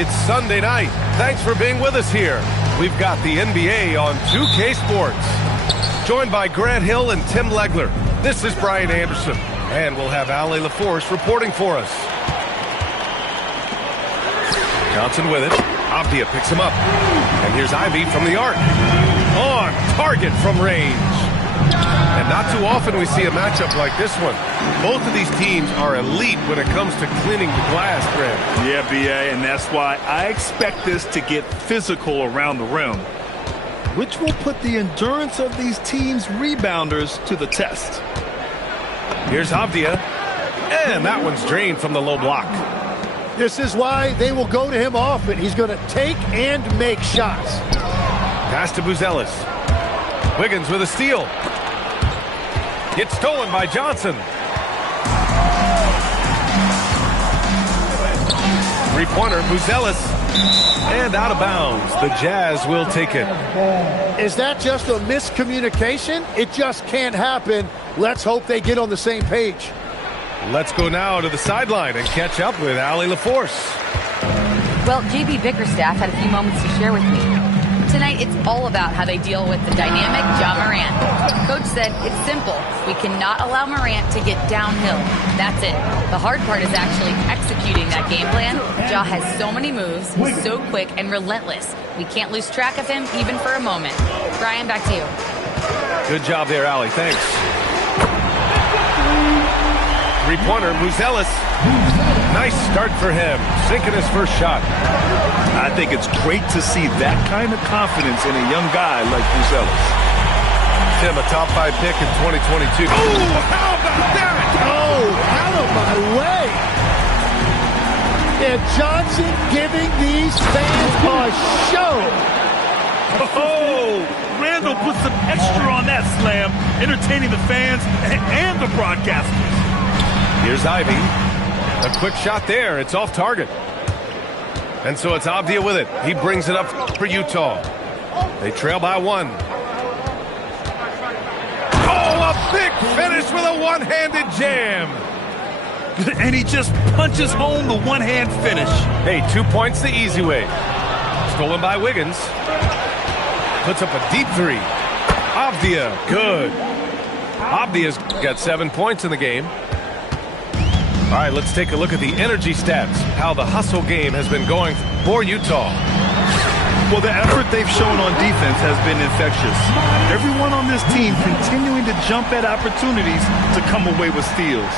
It's Sunday night. Thanks for being with us here. We've got the NBA on 2K Sports. Joined by Grant Hill and Tim Legler. This is Brian Anderson. And we'll have Ali LaForce reporting for us. Johnson with it. Avdia picks him up. And here's Ivy from the arc. On target from range. And not too often we see a matchup like this one. Both of these teams are elite when it comes to cleaning the glass, Grant. Yeah, B.A., and that's why I expect this to get physical around the rim, which will put the endurance of these teams' rebounders to the test. Here's Avdia. And that one's drained from the low block. This is why they will go to him often. He's going to take and make shots. Pass to Buzelis. Wiggins with a steal. Gets stolen by Johnson. Three-pointer, Buzelis. And out of bounds. The Jazz will take it. Is that just a miscommunication? It just can't happen. Let's hope they get on the same page. Let's go now to the sideline and catch up with Ali LaForce. Well, JB Bickerstaff had a few moments to share with me. Tonight, it's all about how they deal with the dynamic Ja Morant. Coach said it's simple. We cannot allow Morant to get downhill. That's it. The hard part is actually executing that game plan. Ja has so many moves, he's so quick and relentless. We can't lose track of him even for a moment. Brian, back to you. Good job there, Ali. Thanks. Three-pointer, Buzelis. Nice start for him, sinking his first shot. I think it's great to see that kind of confidence in a young guy like Buzelis. Tim, a top 5 pick in 2022. Oh, how about that? Oh, out of my way. And Johnson giving these fans a show. Oh, Randall put some extra on that slam, entertaining the fans and the broadcasters. Here's Ivy. A quick shot there. It's off target. And so it's Avdia with it. He brings it up for Utah. They trail by 1. Oh, a big finish with a one-handed jam. And he just punches home the one-hand finish. Hey, 2 points the easy way. Stolen by Wiggins. Puts up a deep 3. Avdia, good. Avdia's got 7 points in the game. All right, let's take a look at the energy stats, how the hustle game has been going for Utah. Well, the effort they've shown on defense has been infectious. Everyone on this team continuing to jump at opportunities to come away with steals.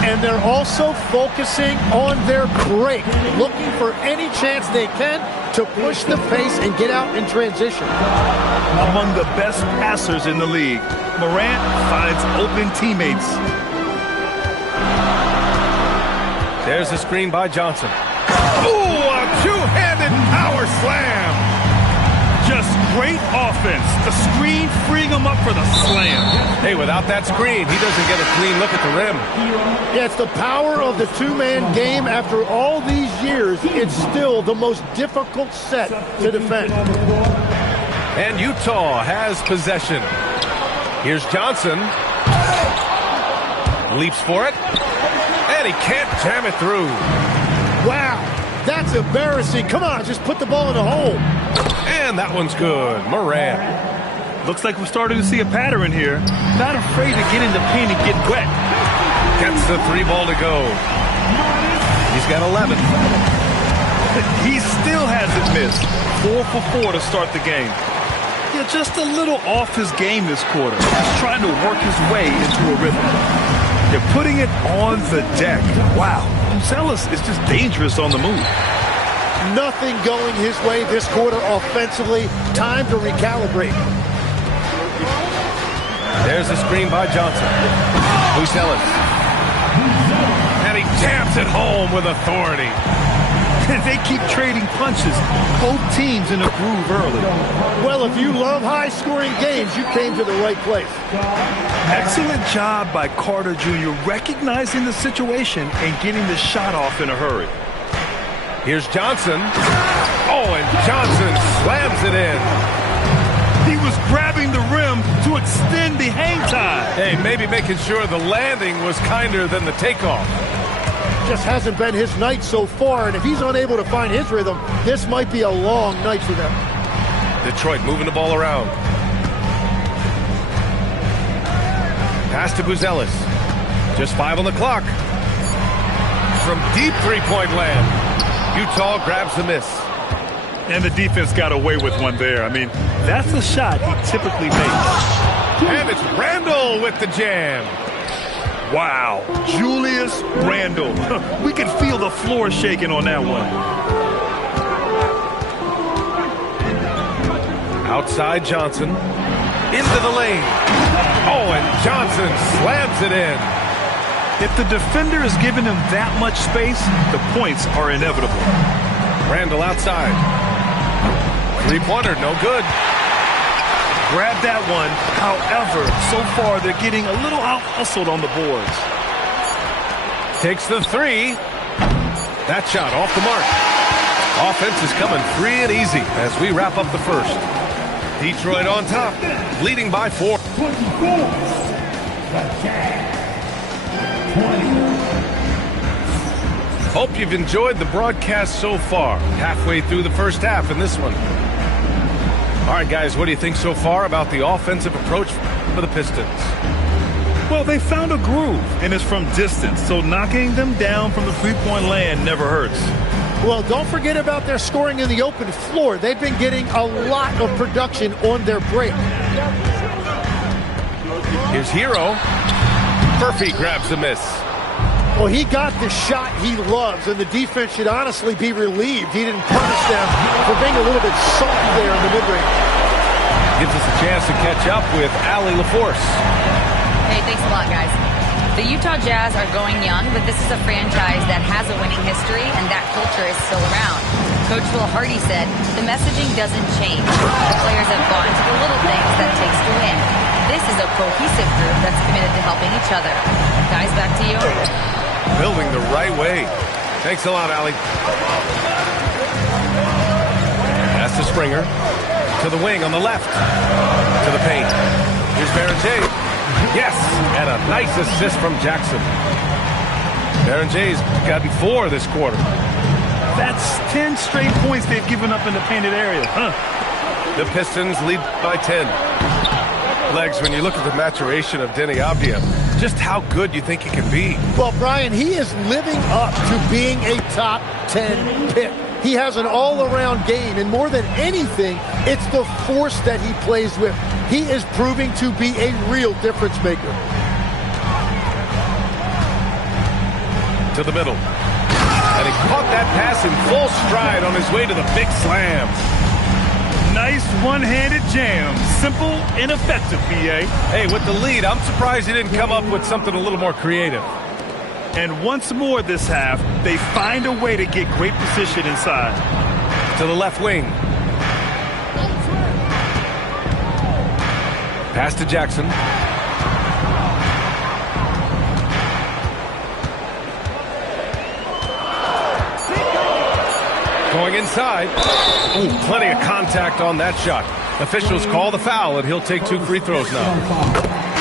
And they're also focusing on their break, looking for any chance they can to push the pace and get out in transition. Among the best passers in the league, Morant finds open teammates. There's a screen by Johnson. Ooh, a two-handed power slam. Just great offense. The screen freeing him up for the slam. Hey, without that screen, he doesn't get a clean look at the rim. Yeah, it's the power of the two-man game. After all these years, it's still the most difficult set to defend. And Utah has possession. Here's Johnson. Leaps for it. And he can't jam it through. Wow, that's embarrassing. Come on, just put the ball in the hole. And that one's good. Morant. Looks like we're starting to see a pattern here. Not afraid to get in the paint and get wet. Gets the 3 ball to go. He's got 11. He still hasn't missed. 4 for 4 to start the game. Yeah, just a little off his game this quarter. He's trying to work his way into a rhythm. They're putting it on the deck. Wow. Buzelis is just dangerous on the move. Nothing going his way this quarter offensively. Time to recalibrate. There's a screen by Johnson. Buzelis. And he jams it home with authority. They keep trading punches. Both teams in a groove early. Well, if you love high-scoring games, you came to the right place. Excellent job by Carter Jr. recognizing the situation and getting the shot off in a hurry. Here's Johnson. Oh, and Johnson slams it in. He was grabbing the rim to extend the hang time. Hey, maybe making sure the landing was kinder than the takeoff. just hasn't been his night so far, and if he's unable to find his rhythm, this might be a long night for them. Detroit moving the ball around. Pass to Buzelis. Just 5 on the clock. From deep three-point land, Utah grabs the miss. And the defense got away with one there. I mean, that's a shot he typically makes. And it's Randle with the jam. Wow, Julius Randle. We can feel the floor shaking on that one. Outside Johnson. Into the lane. Oh, and Johnson slams it in. If the defender is giving him that much space, the points are inevitable. Randle outside. Three-pointer, no good. Grab that one. However, so far they're getting a little out-hustled on the boards. Takes the three. That shot off the mark. Offense is coming free and easy as we wrap up the first. Detroit on top, leading by 4. Hope you've enjoyed the broadcast so far. Halfway through the first half in this one. All right, guys, what do you think so far about the offensive approach for the Pistons? Well, they found a groove, and it's from distance, so knocking them down from the three-point land never hurts. Well, don't forget about their scoring in the open floor. They've been getting a lot of production on their break. Here's Hero. Murphy grabs the miss. Well, he got the shot he loves, and the defense should honestly be relieved he didn't punish them for being a little bit soft there in the mid-range. Gives us a chance to catch up with Allie LaForce. Hey, thanks a lot, guys. The Utah Jazz are going young, but this is a franchise that has a winning history, and that culture is still around. Coach Will Hardy said, the messaging doesn't change. The players have gone to the little things that it takes to win. This is a cohesive group that's committed to helping each other. Guys, back to you. Building the right way. Thanks a lot, Allie. Pass to Springer. To the wing on the left. To the paint. Here's Barrett-Jay. Yes, and a nice assist from Jackson. Barrett-Jay's gotten 4 this quarter. That's 10 straight points they've given up in the painted area. The Pistons lead by 10. Legs, when you look at the maturation of Denny Avdia, just how good you think he can be. Well, Brian, he is living up to being a top 10 pick. He has an all-around game, and more than anything, it's the force that he plays with. He is proving to be a real difference maker. To the middle. And he caught that pass in full stride on his way to the big slam. Nice one-handed jam. Simple and effective, PA. Hey, with the lead, I'm surprised he didn't come up with something a little more creative. And once more this half, they find a way to get great position inside. To the left wing. Pass to Jackson. Going inside. Ooh, plenty of contact on that shot. Officials call the foul, and he'll take 2 free throws now.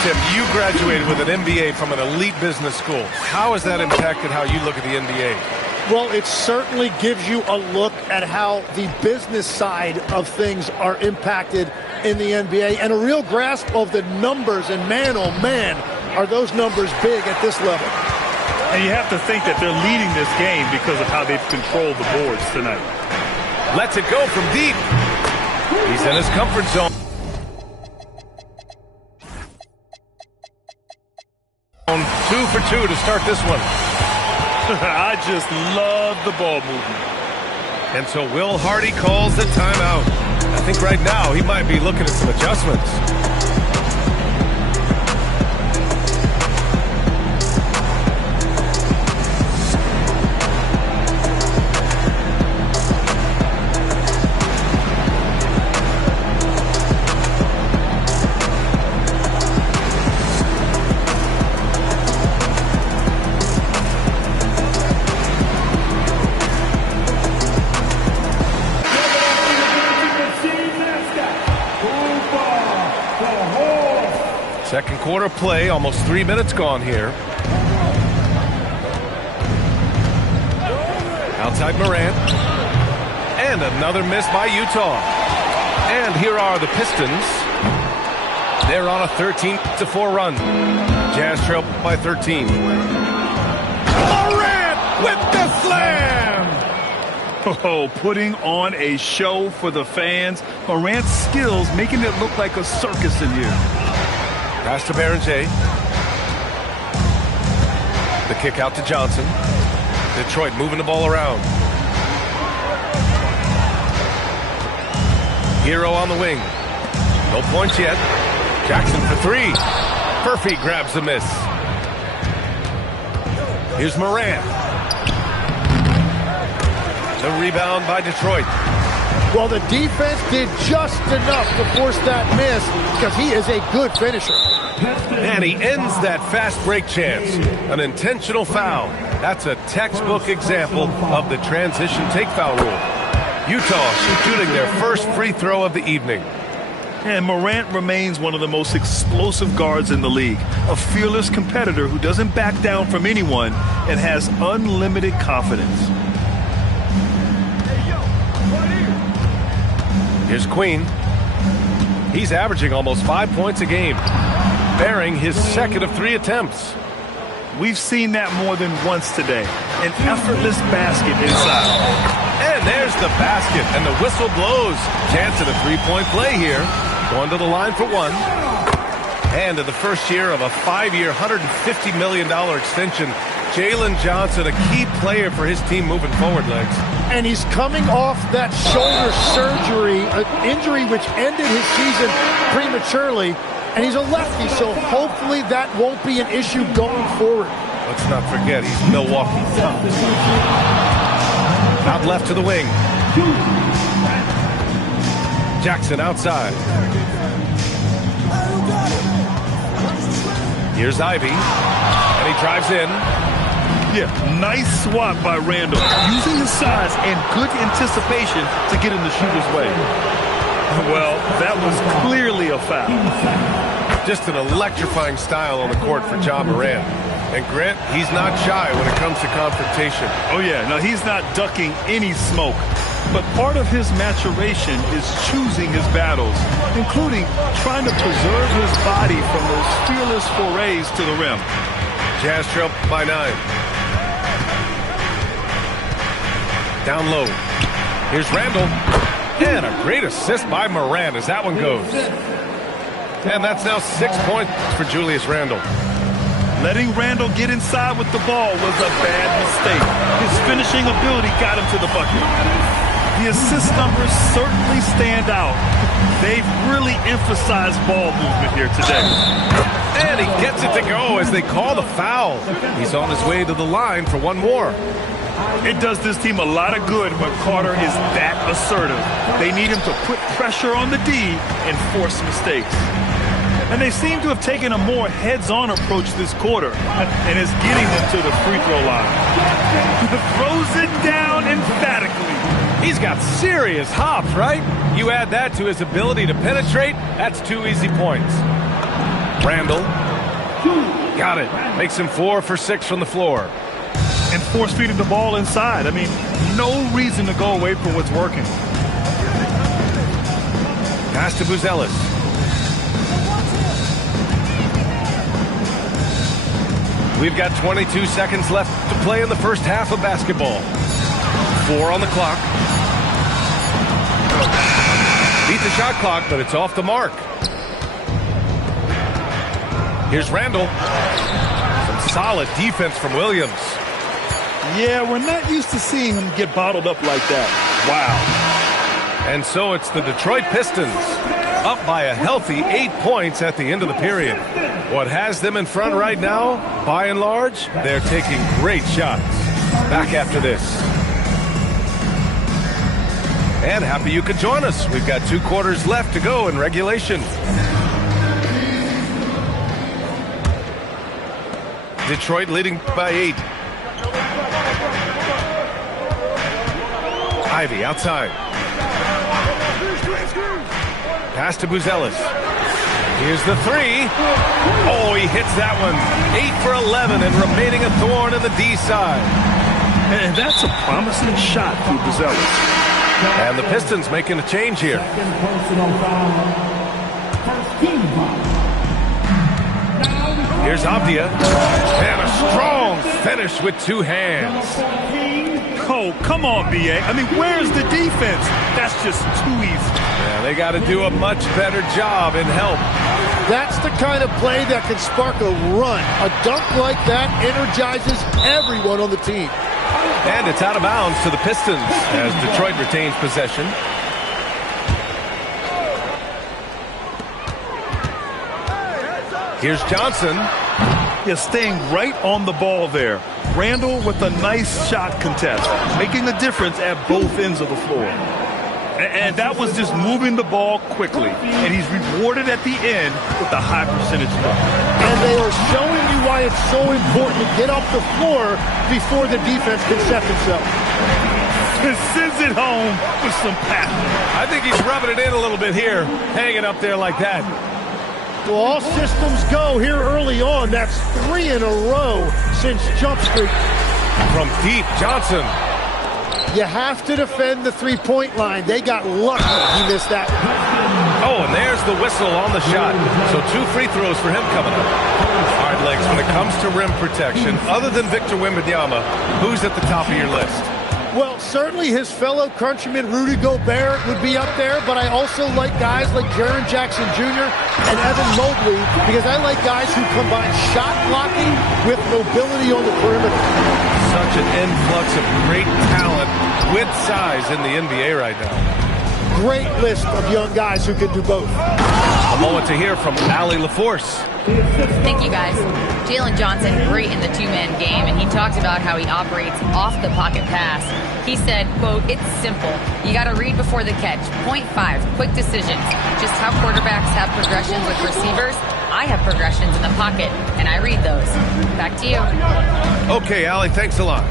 Tim, you graduated with an MBA from an elite business school. How has that impacted how you look at the NBA? Well, it certainly gives you a look at how the business side of things are impacted in the NBA and a real grasp of the numbers. And man, oh man, are those numbers big at this level. And you have to think that they're leading this game because of how they've controlled the boards tonight. Lets it go from deep. He's in his comfort zone. 2 for 2 to start this one. I just love the ball movement. And so Will Hardy calls the timeout. I think right now he might be looking at some adjustments. Second quarter play, almost 3 minutes gone here. outside Morant. And another miss by Utah. And here are the Pistons. They're on a 13-4 run. Jazz trail by 13. Morant with the slam! Oh, putting on a show for the fans. Morant's skills making it look like a circus in here. Pass to Berenger. The kick out to Johnson. Detroit moving the ball around. Hero on the wing. No points yet. Jackson for three. Murphy grabs the miss. Here's Morant. The rebound by Detroit. Well, the defense did just enough to force that miss because he is a good finisher. And he ends that fast break chance. An intentional foul. That's a textbook example of the transition take foul rule. Utah shooting their first free throw of the evening. And Morant remains one of the most explosive guards in the league. A fearless competitor who doesn't back down from anyone and has unlimited confidence. Here's Queen. He's averaging almost 5 points a game, bearing his second of 3 attempts. We've seen that more than once today. An effortless basket inside. And there's the basket, and the whistle blows. Chance at a three-point play here. Going to the line for one. And in the first year of a 5-year, $150 million extension, Jalen Johnson, a key player for his team moving forward, Legs. And he's coming off that shoulder surgery, an injury which ended his season prematurely. And he's a lefty, so hopefully that won't be an issue going forward. Let's not forget, he's Milwaukee. Out left to the wing. Jackson outside. Here's Ivy, and he drives in. Yeah, nice swat by Randall, using his size and good anticipation to get in the shooter's way. Well, that was clearly a foul. Just an electrifying style on the court for Ja Morant. And Grant, he's not shy when it comes to confrontation. Oh yeah, no, he's not ducking any smoke. But part of his maturation is choosing his battles, including trying to preserve his body from those fearless forays to the rim. Jazz trail by 9. Down low. Here's Randall. And a great assist by Morant as that one goes. And that's now 6 points for Julius Randle. Letting Randall get inside with the ball was a bad mistake. His finishing ability got him to the bucket. The assist numbers certainly stand out. They've really emphasized ball movement here today. And he gets it to go as they call the foul. He's on his way to the line for one more. It does this team a lot of good when Carter is that assertive. They need him to put pressure on the D and force mistakes. And they seem to have taken a more heads-on approach this quarter, and is getting them to the free throw line. Throws it down emphatically. He's got serious hops, right? You add that to his ability to penetrate, that's 2 easy points. Randall. Got it. Makes him 4 for 6 from the floor. And force-feeding the ball inside. I mean, no reason to go away from what's working. Pass to Buzelis. We've got 22 seconds left to play in the first half of basketball. 4 on the clock. Beat the shot clock, but it's off the mark. Here's Randall. Some solid defense from Williams. Yeah, we're not used to seeing him get bottled up like that. Wow. And so it's the Detroit Pistons up by a healthy 8 points at the end of the period. What has them in front right now, by and large, they're taking great shots. Back after this. And happy you could join us. We've got 2 quarters left to go in regulation. Detroit leading by 8. Ivy outside. Pass to Buzelis. Here's the 3. Oh, he hits that one. 8 for 11 and remaining a thorn in the D side. And that's a promising shot through Buzelis. And the Pistons making a change here. Here's Avdia. And a strong finish with two hands. Oh, come on, B.A. I mean, where's the defense? That's just too easy. Yeah, they got to do a much better job in help. That's the kind of play that can spark a run. A dunk like that energizes everyone on the team. And it's out of bounds to the Pistons as Detroit retains possession. Here's Johnson. Yeah, staying right on the ball there. Randall with a nice shot contest, making a difference at both ends of the floor. And that was just moving the ball quickly. And he's rewarded at the end with a high percentage dunk. And they are showing you why it's so important to get off the floor before the defense can set themselves. Sends it home with some passing. I think he's rubbing it in a little bit here, hanging up there like that. Well, all systems go here early on. That's 3 in a row since jump streak. From deep, Johnson. You have to defend the three-point line. They got lucky he missed that. Oh, and there's the whistle on the shot. So 2 free throws for him coming up. All right, Legs, when it comes to rim protection, other than Victor Wembanyama, who's at the top of your list? Well, certainly his fellow countryman Rudy Gobert would be up there, but I also like guys like Jaren Jackson Jr. and Evan Mobley because I like guys who combine shot blocking with mobility on the perimeter. Such an influx of great talent with size in the NBA right now. Great list of young guys who can do both. A moment to hear from Allie LaForce. Thank you, guys. Jalen Johnson, great in the two-man game, and he talked about how he operates off the pocket pass. He said, quote, "It's simple. You got to read before the catch. Point 5, quick decisions. Just how quarterbacks have progressions with receivers, I have progressions in the pocket, and I read those." Back to you. Okay, Allie, thanks a lot.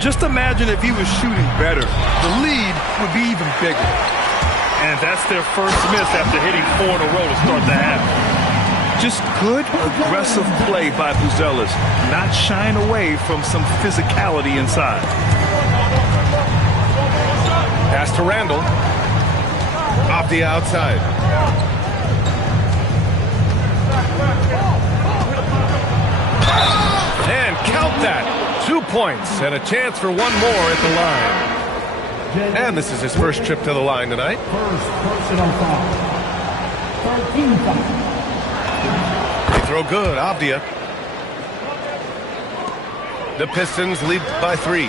Just imagine if he was shooting better. The lead would be even bigger. And that's their first miss after hitting 4 in a row to start the half. Just good, aggressive play by Buzelis, not shying away from some physicality inside. Pass to Randall. Off the outside. And count that. 2 points and a chance for one more at the line. And this is his first trip to the line tonight. First personal foul. 13 foul. Throw good, Avdia. The Pistons lead by 3.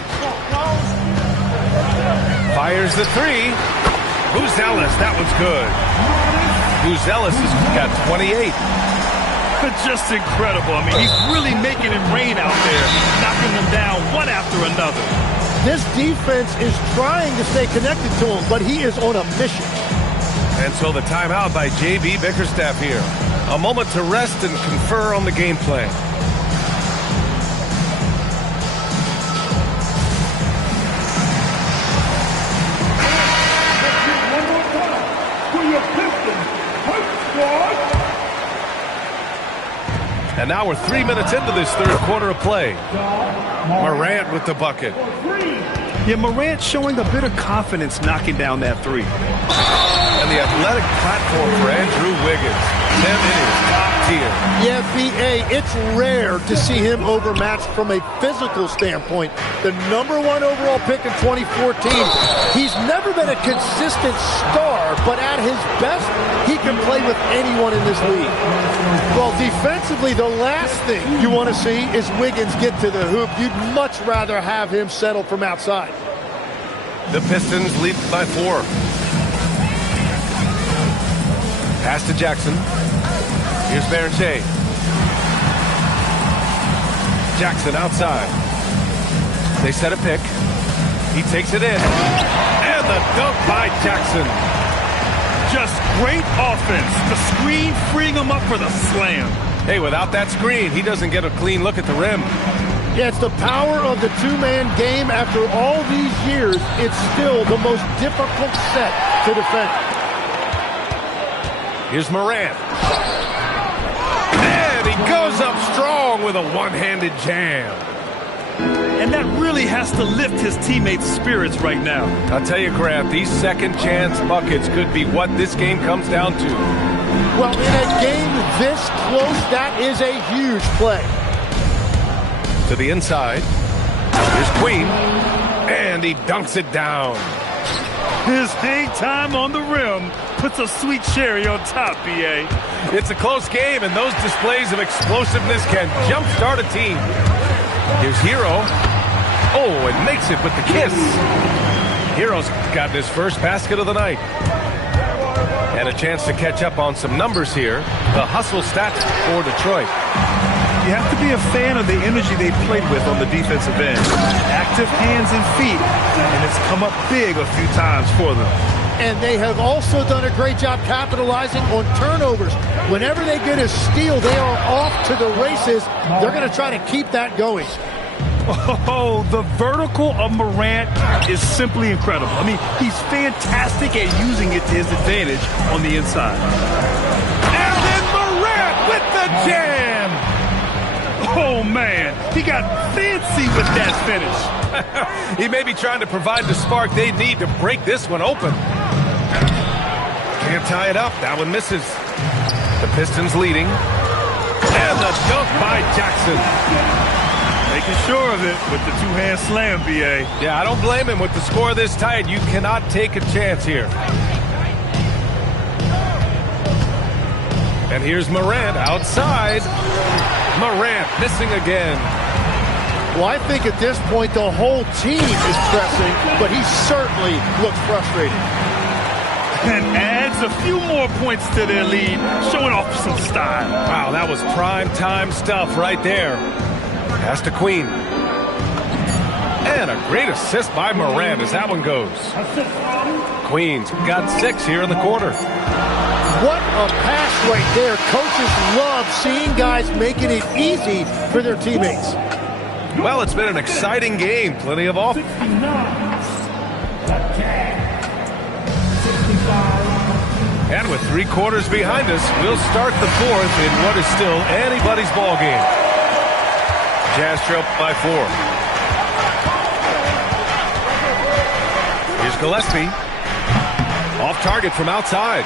Fires the 3. Buzelis, that one's good. Buzelis has got 28. Just incredible. I mean, he's really making it rain out there, knocking them down one after another. This defense is trying to stay connected to him, but he is on a mission. And so the timeout by J.B. Bickerstaff here. A moment to rest and confer on the game plan. And now we're 3 minutes into this third quarter of play. Morant with the bucket. Yeah, Morant showing a bit of confidence knocking down that 3. And the athletic platform for Andrew Wiggins. Tim, it is top tier. Yeah, B.A., it's rare to see him overmatched from a physical standpoint. The #1 overall pick in 2014. He's never been a consistent star, but at his best, he can play with anyone in this league. Well, defensively, the last thing you want to see is Wiggins get to the hoop. You'd much rather have him settle from outside. The Pistons lead by 4. Pass to Jackson. Here's Baranche. Jackson outside. They set a pick. He takes it in. And the dunk by Jackson. Just great offense. The screen freeing him up for the slam. Hey, without that screen, he doesn't get a clean look at the rim. Yeah, it's the power of the two-man game. After all these years, it's still the most difficult set to defend. Here's Morant. And he goes up strong with a one-handed jam. and that really has to lift his teammates' spirits right now. I'll tell you, Grant, these second chance buckets could be what this game comes down to. Well, in a game this close, that is a huge play. To the inside. Here's Queen. And he dunks it down. His hang time on the rim puts a sweet cherry on top, B.A. It's a close game, and those displays of explosiveness can jumpstart a team. Here's Hero. Oh, and makes it with the kiss. Hero's gotten his first basket of the night. And a chance to catch up on some numbers here. The hustle stats for Detroit. You have to be a fan of the energy they played with on the defensive end. Active hands and feet, and it's come up big a few times for them. And they have also done a great job capitalizing on turnovers. Whenever they get a steal, they are off to the races. They're going to try to keep that going. Oh, the vertical of Morant is simply incredible. I mean, he's fantastic at using it to his advantage on the inside. And then Morant with the jam! Oh, man, he got fancy with that finish. He may be trying to provide the spark they need to break this one open. Can't tie it up. That one misses. The Pistons leading. And the dunk by Jackson. Making sure of it with the two-hand slam, B.A. Yeah, I don't blame him. With the score this tight, you cannot take a chance here. And here's Morant outside. Morant missing again. Well, I think at this point the whole team is pressing, but he certainly looks frustrated. And adds a few more points to their lead, showing off some style. Wow, that was prime time stuff right there. Pass to Queen. And a great assist by Morant as that one goes. Queen's got 6 here in the quarter. What a pass right there. Coaches love seeing guys making it easy for their teammates. Well, it's been an exciting game. Plenty of offense. And with 3 quarters behind us, we'll start the 4th in what is still anybody's ball game. Jazz trail by 4. Here's Gillespie. Off target from outside.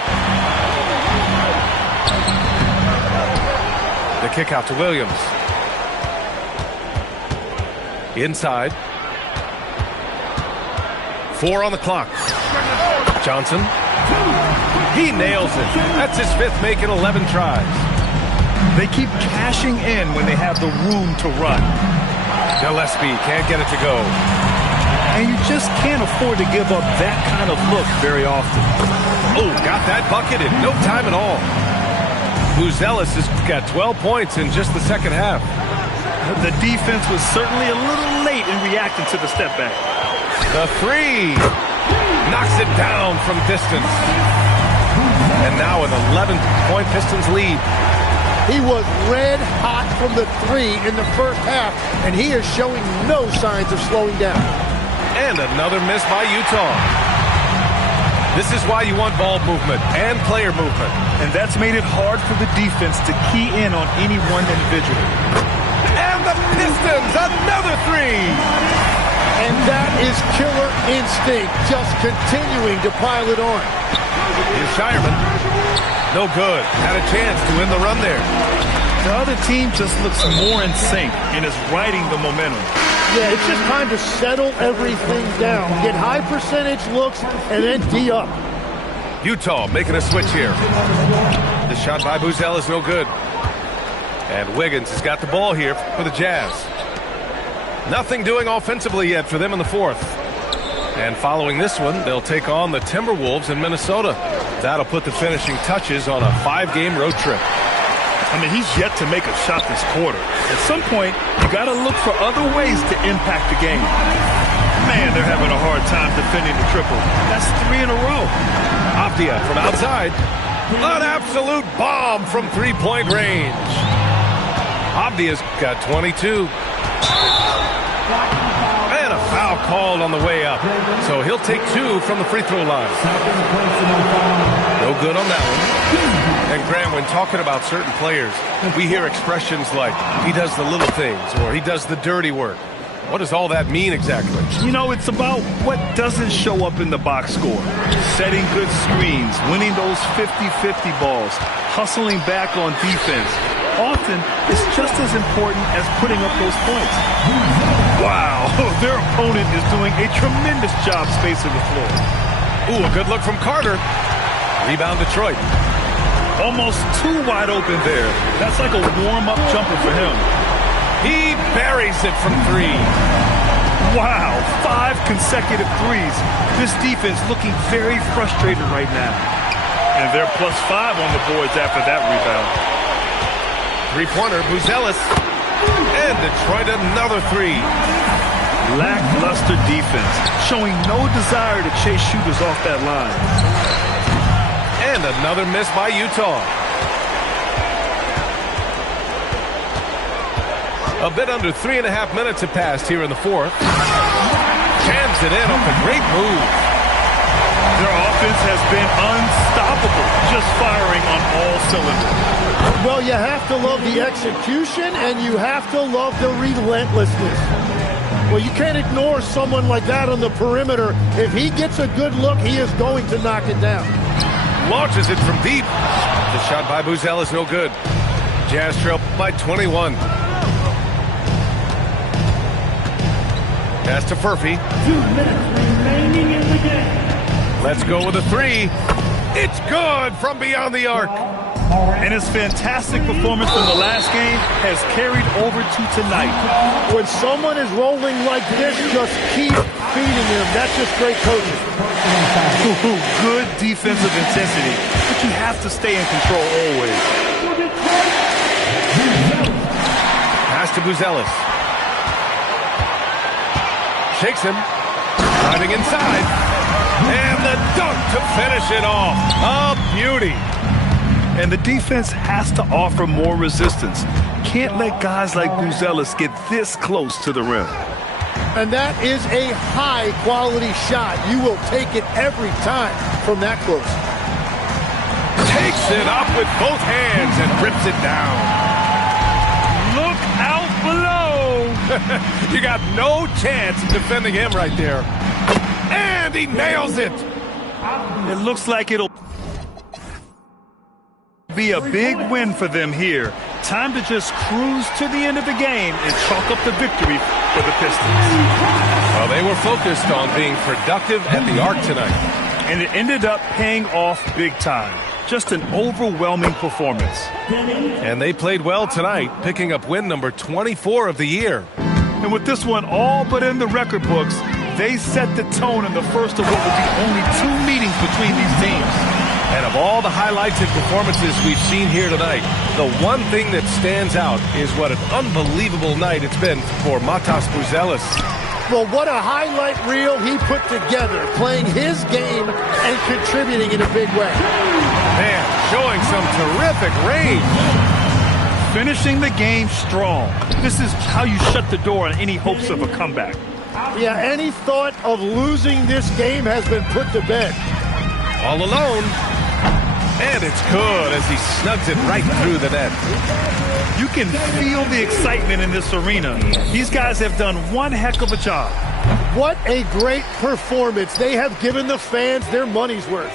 The kick out to Williams. Inside. 4 on the clock. Johnson. He nails it. That's his 5th, making 11 tries. They keep cashing in when they have the room to run. Gillespie can't get it to go. And you just can't afford to give up that kind of look very often. Oh, got that bucket in no time at all. Buzelis has got 12 points in just the second half. The defense was certainly a little late in reacting to the step back. The 3 knocks it down from distance. And now an 11-point Pistons lead. He was red hot from the 3 in the first half, and he is showing no signs of slowing down. And another miss by Utah. This is why you want ball movement and player movement. And that's made it hard for the defense to key in on any one individual. And the Pistons, another 3. And that is killer instinct, just continuing to pile it on. Here's Shireman. No good. Had a chance to win the run there. The other team just looks more in sync and is riding the momentum. Yeah, it's just time to settle everything down. Get high percentage looks and then D up. Utah making a switch here. The shot by Buzel is no good. And Wiggins has got the ball here for the Jazz. Nothing doing offensively yet for them in the 4th. And following this one, they'll take on the Timberwolves in Minnesota. That'll put the finishing touches on a 5-game road trip. I mean, he's yet to make a shot this quarter. At some point, you got to look for other ways to impact the game. Man, they're having a hard time defending the triple. That's 3 in a row. Avdia from outside. An absolute bomb from 3-point range. Avdia's got 22. And a foul called on the way up. So he'll take 2 from the free throw line. No good on that one. And Graham, when talking about certain players, we hear expressions like, he does the little things, or he does the dirty work. What does all that mean exactly? You know, it's about what doesn't show up in the box score. Setting good screens, winning those 50-50 balls, hustling back on defense. Often, it's just as important as putting up those points. Wow, their opponent is doing a tremendous job spacing the floor. Ooh, a good look from Carter. Rebound Detroit. Almost too wide open there. That's like a warm-up jumper for him. He buries it from 3. Wow, 5 consecutive threes. This defense looking very frustrated right now. And they're +5 on the boards after that rebound. Three-pointer, Buzelis. And Detroit another 3. Lackluster defense, showing no desire to chase shooters off that line. And another miss by Utah. A bit under 3.5 minutes have passed here in the fourth. Jams it in off a great move. Their offense has been unstoppable, just firing on all cylinders. Well, you have to love the execution, and you have to love the relentlessness. Well, you can't ignore someone like that on the perimeter. If he gets a good look, he is going to knock it down. Launches it from deep. The shot by Buzelis no good. Jazz trail by 21. Pass to Furphy. 2 minutes remaining in the game. Let's go with a 3. It's good from beyond the arc. And his fantastic performance from the last game has carried over to tonight. When someone is rolling like this, just keep feeding him. That's just great coaching. Good defensive intensity, but you have to stay in control always. Pass to Buzelis. Shakes him. Driving inside. And the dunk to finish it off. A beauty. And the defense has to offer more resistance. Can't let guys like Buzelis get this close to the rim. And that is a high-quality shot. You will take it every time from that close. Takes it up with both hands and rips it down. Look out below! You got no chance of defending him right there. And he nails it. It looks like it'll be a big win for them here. Time to just cruise to the end of the game and chalk up the victory for the Pistons. Well, they were focused on being productive at the arc tonight. And it ended up paying off big time. Just an overwhelming performance. And they played well tonight, picking up win number 24 of the year. And with this one all but in the record books, they set the tone in the first of what will be only 2 meetings between these teams. And of all the highlights and performances we've seen here tonight, the one thing that stands out is what an unbelievable night it's been for Matas Buzelis. Well, what a highlight reel he put together, playing his game and contributing in a big way. Man, showing some terrific range. Finishing the game strong. This is how you shut the door on any hopes of a comeback. Yeah, any thought of losing this game has been put to bed. All alone. And it's good as he snugs it right through the net. You can feel the excitement in this arena. These guys have done one heck of a job. What a great performance. They have given the fans their money's worth.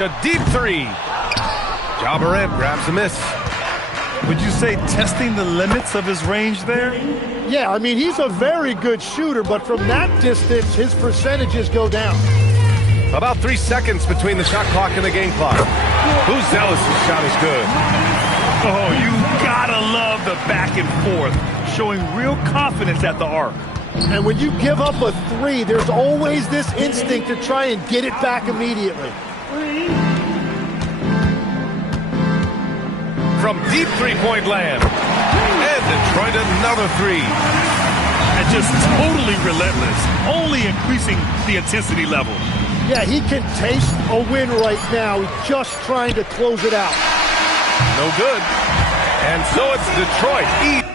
A deep 3. Ja Morant grabs a miss. Would you say testing the limits of his range there? Yeah, I mean, he's a very good shooter, but from that distance, his percentages go down. About 3 seconds between the shot clock and the game clock. Buzelis' shot is good. Oh, you gotta love the back and forth, showing real confidence at the arc. And when you give up a 3, there's always this instinct to try and get it back immediately. From deep three-point land. And Detroit another 3. And just totally relentless, only increasing the intensity level. Yeah, he can taste a win right now. He's just trying to close it out. No good. And so it's Detroit.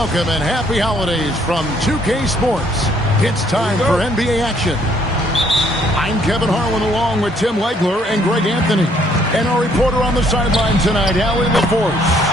Welcome and happy holidays from 2K Sports. It's time for NBA action. I'm Kevin Harlan along with Tim Legler and Greg Anthony. And our reporter on the sideline tonight, Allie LaForce.